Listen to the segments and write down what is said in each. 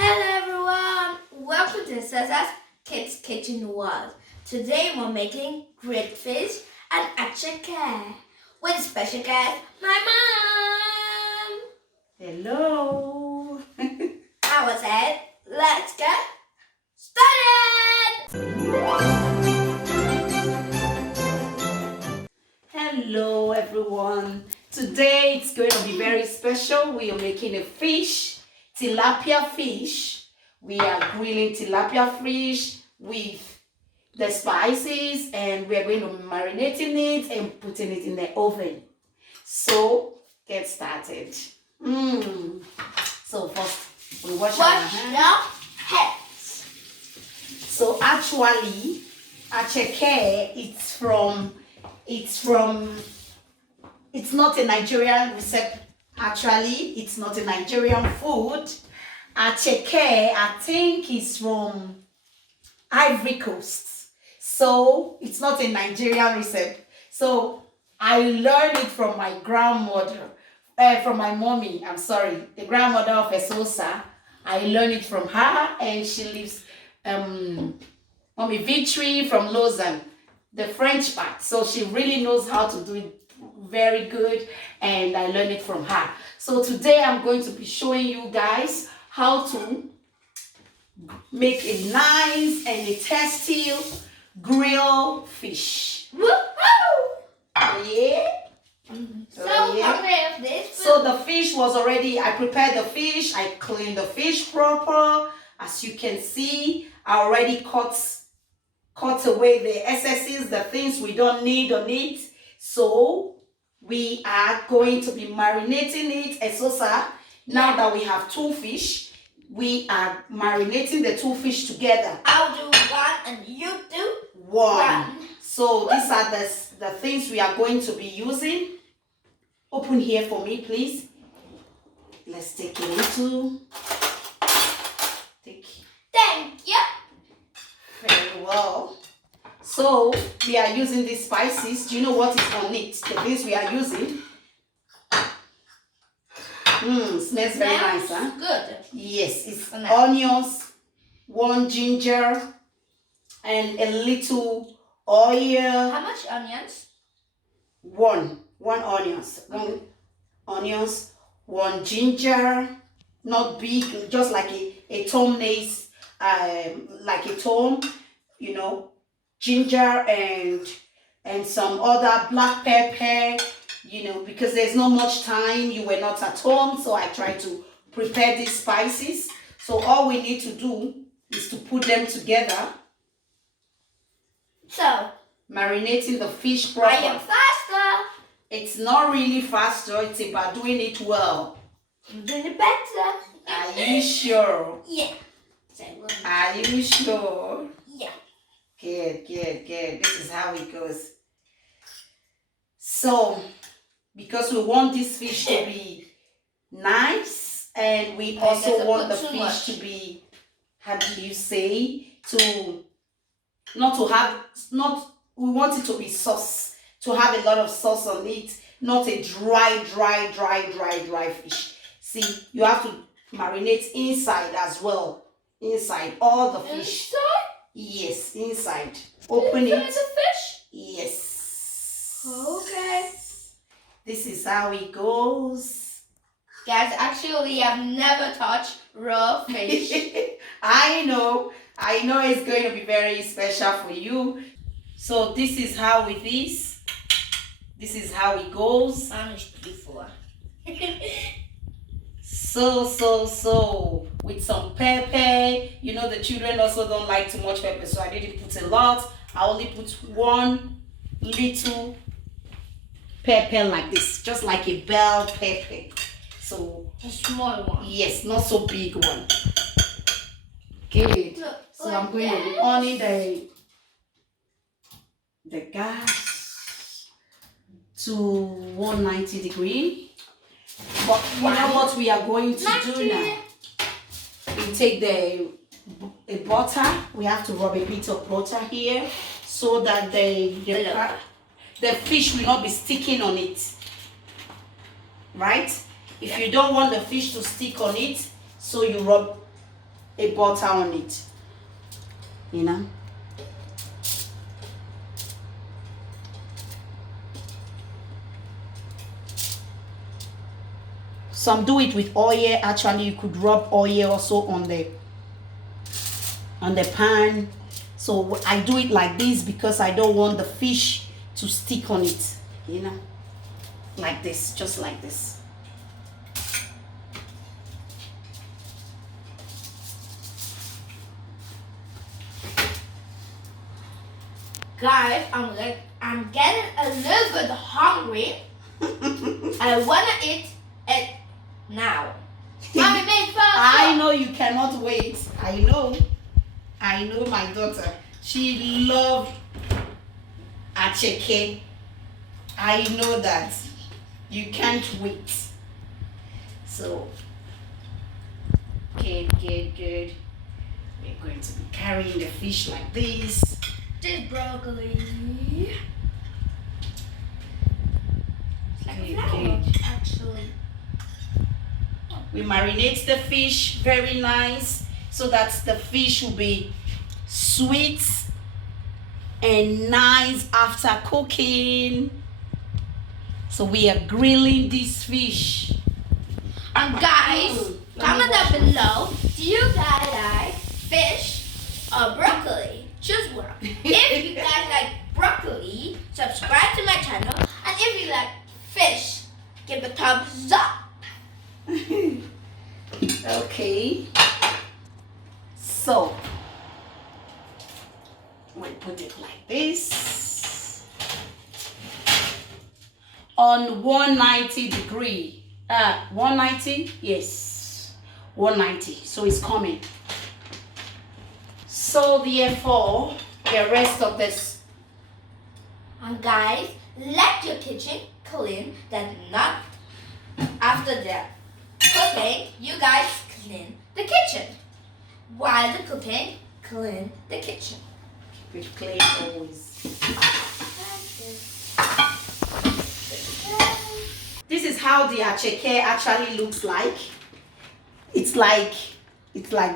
Hello everyone, welcome to Sasa's Kids Kitchen World. Today we're making grilled fish and attieke with special guest, my mom. Hello. I was said, let's get started. Hello everyone. Today it's going to be very special. We are making a fish, tilapia fish. We are grilling tilapia fish with the spices and we are going to be marinating it and putting it in the oven. So get started. So first we wash our hands. Your hands. So actually, attieke it's not a Nigerian recipe. Actually, it's not a Nigerian food. Attieke, I think, is from Ivory Coast. So it's not a Nigerian recipe. So I learned it from my grandmother, from my mommy. I'm sorry, the grandmother of Esosa. I learned it from her, and she lives, Mommy Vitry from Lausanne, the French part. So she really knows how to do it very good, and I learned it from her. So today I'm going to be showing you guys how to make a nice and a tasty grilled fish. Woohoo! Yeah. So hungry of this. So the fish was already, I prepared the fish, I cleaned the fish proper. As you can see, I already cut away the excesses, the things we don't need on it. So we are going to be marinating it. Esosa, now that we have two fish, we are marinating the two fish together. I'll do one and you do one. So these are the things we are going to be using. Open here for me, please. Let's take a little. Thank you. Very well. So we are using these spices. Do you know what is on it? The things we are using. Smells very nice, huh? Good. Yes, it's onions, one ginger, and a little oil. How much onions? One onions. One onions, one ginger, not big, just like a thumb nails, like a thumb, you know, ginger and some other black pepper, you know, because there's not much time, you were not at home, so I tried to prepare these spices. So all we need to do is to put them together. So marinating the fish proper. I am faster. It's not really faster, it's about doing it well. I'm doing it better. Are you sure? Yeah. Are you sure? Yeah. Good. This is how it goes. So, because we want this fish to be nice, and we also want the fish to be, how do you say, we want it to be sauce, to have a lot of sauce on it, not a dry fish. See, you have to marinate inside as well. Inside all the fish. Inside? Yes, inside. Open it. Inside the fish? Yes. Okay. This is how it goes. Guys, actually, I've never touched raw fish. I know it's going to be very special for you. So this is how it is. This is how it goes. Before. So with some pepper. You know, the children also don't like too much pepper, so I didn't put a lot. I only put one little pepper like this, just like a bell pepper. So a small one. Yes, not so big one. Good. So I'm going to be on the gas to 190 degrees. But you know what we are going to do now? We take the butter. We have to rub a bit of butter here so that the fish will not be sticking on it. Right? If you don't want the fish to stick on it, so you rub a butter on it, you know. Some do it with oil. Actually, you could rub oil also on the pan. So I do it like this because I don't want the fish to stick on it, you know, like this, just like this. Guys, I'm getting a little bit hungry. I wanna eat it now. Mommy, make first. I know you cannot wait. I know my daughter. She loves Attieke. I know that. You can't wait. So, good. We're going to be carrying the fish like this. This broccoli. It's like a flower, Good. actually. We marinate the fish very nice so that the fish will be sweet and nice after cooking. So we are grilling this fish. And guys, comment down below. Do you guys like fish or broccoli? Choose one. If you guys like broccoli, subscribe to my channel. And if you like fish, give a thumbs up. Okay. So we put it like this on 190 degree. 190? Yes. 190. So it's coming. So therefore, the rest of this. And guys, let your kitchen clean. That not after the cooking, you guys clean the kitchen. While the cooking, clean the kitchen. Keep it clean always. This is how the Attieke actually looks like. It's like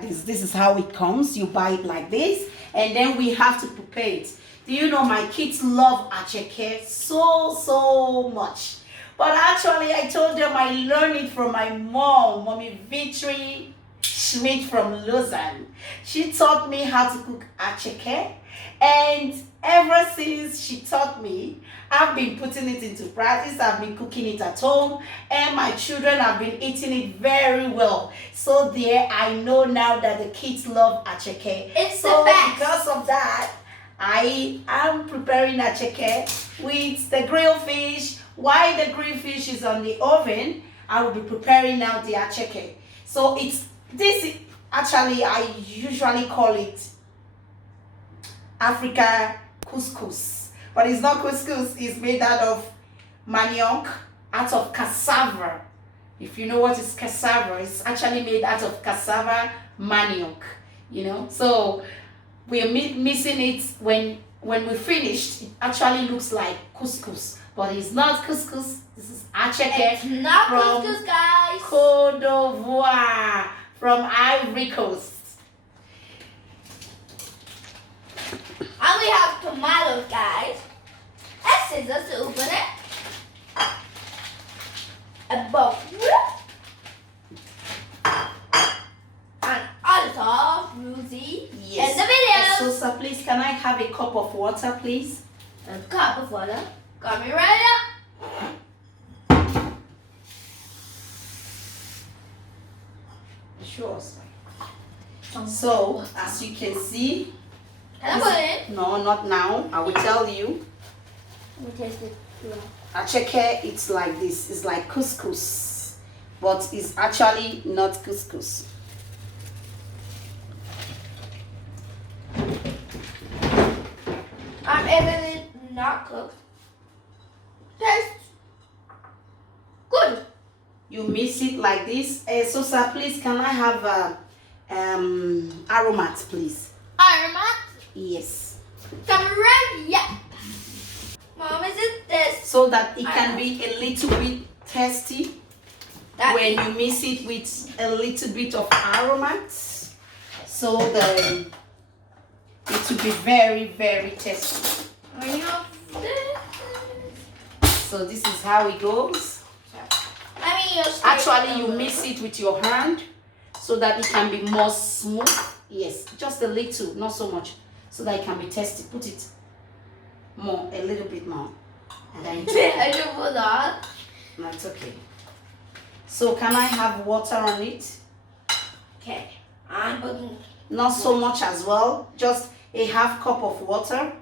this. This is how it comes. You buy it like this, and then we have to prepare it. Do you know my kids love Attieke so much? But actually, I told them I learned it from my mom, Mommy Victory Schmidt from Lausanne. She taught me how to cook Attieke, and ever since she taught me, I've been putting it into practice. I've been cooking it at home, and my children have been eating it very well. So there, I know now that the kids love Attieke. It's so the best. Because of that, I am preparing Attieke with the grilled fish. While the grilled fish is on the oven, I will be preparing now the Attieke. So actually, I usually call it Africa couscous. But it's not couscous, it's made out of manioc, out of cassava. If you know what is cassava, it's actually made out of cassava manioc, you know. So we're missing it when we finished. It actually looks like couscous, but it's not couscous. This is Attieke. It's not from couscous, guys. Côte d'Ivoire, from Ivory Coast. And we have tomatoes, guys. And scissors to open it. A bowl. And also Ruthie Yes. in the video. So please, can I have a cup of water, please? A cup of water. Coming right up. Sure. So, as you can see, Can I put it in? no, not now. I will tell you. Let me taste it. Attieke, it's like this. It's like couscous, but it's actually not couscous. I'm eating it not cooked. Tastes good. You mix it like this. So, sir, please, can I have aromat, please? Aromat. Yes. Come right, yeah. Mom, is it this? So that it can be a little bit tasty. That When you mix it with a little bit of aromat, so it will be very, very tasty. When you So this is how it goes. Actually, you mix it with your hand so that it can be more smooth. Yes, just a little, not so much, so that it can be tasty. Put it more, a little bit more. And then I don't put that. no, it's okay. So can I have water on it? Okay, I'm putting. Not so much as well, just a half cup of water.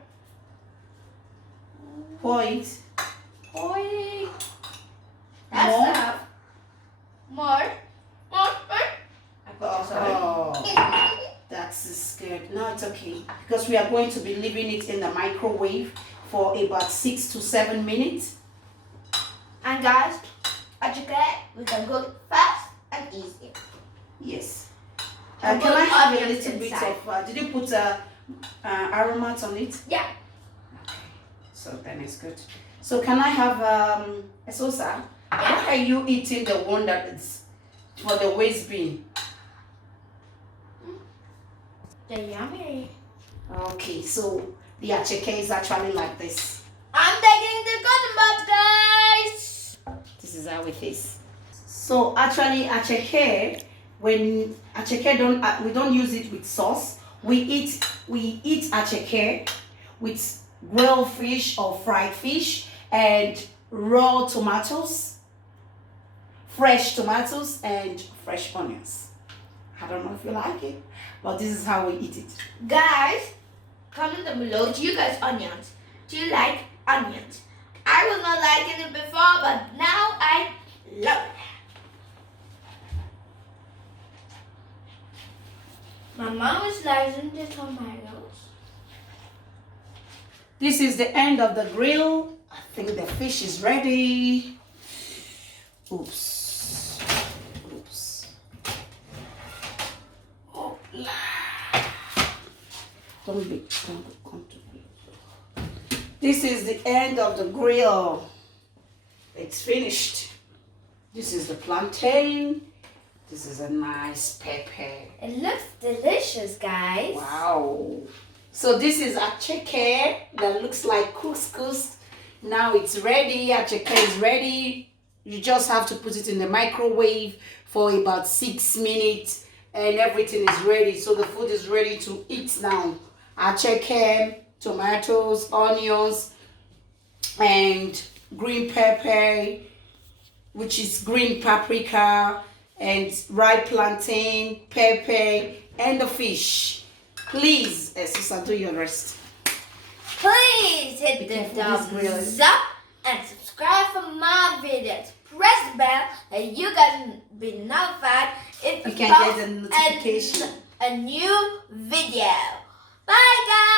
Pour it. Boy. That's More? enough. More. I put Oh, that's good. No, it's okay. Because we are going to be leaving it in the microwave for about 6 to 7 minutes. And guys, Attieke, we can cook fast and easy. Yes. And Can put I have a onions little bit inside. of, did you put aromat on it? Yeah. Okay. So then it's good. So can I have a salsa? Why are you eating the one that is for the waste bin? They're yummy. Okay, so the attieke is actually like this. I'm taking the cotton buds, guys. This is how it is. So actually attieke, when attieke we don't use it with sauce. We eat attieke with grilled fish or fried fish and raw tomatoes, fresh tomatoes and fresh onions. I don't know if you like it, but this is how we eat it. Guys, comment down below. Do you guys onions? Do you like onions? I was not liking it before, but now I love it. My mom is slicing the tomatoes. This is the end of the grill. I think the fish is ready. Oops. Oh, don't come to me. This is the end of the grill. It's finished. This is the plantain. This is a nice pepper. It looks delicious, guys. Wow. So this is attieke that looks like couscous. Now it's ready. Attieke is ready. You just have to put it in the microwave for about 6 minutes and everything is ready. So the food is ready to eat now. Attieke, tomatoes, onions, and green pepper, which is green paprika, and ripe plantain, pepper, and the fish. Please, Susan, do your rest. Please hit the thumbs up and subscribe for more videos. Press the bell and you guys will be notified if You can get the notification. a new video. Bye, guys.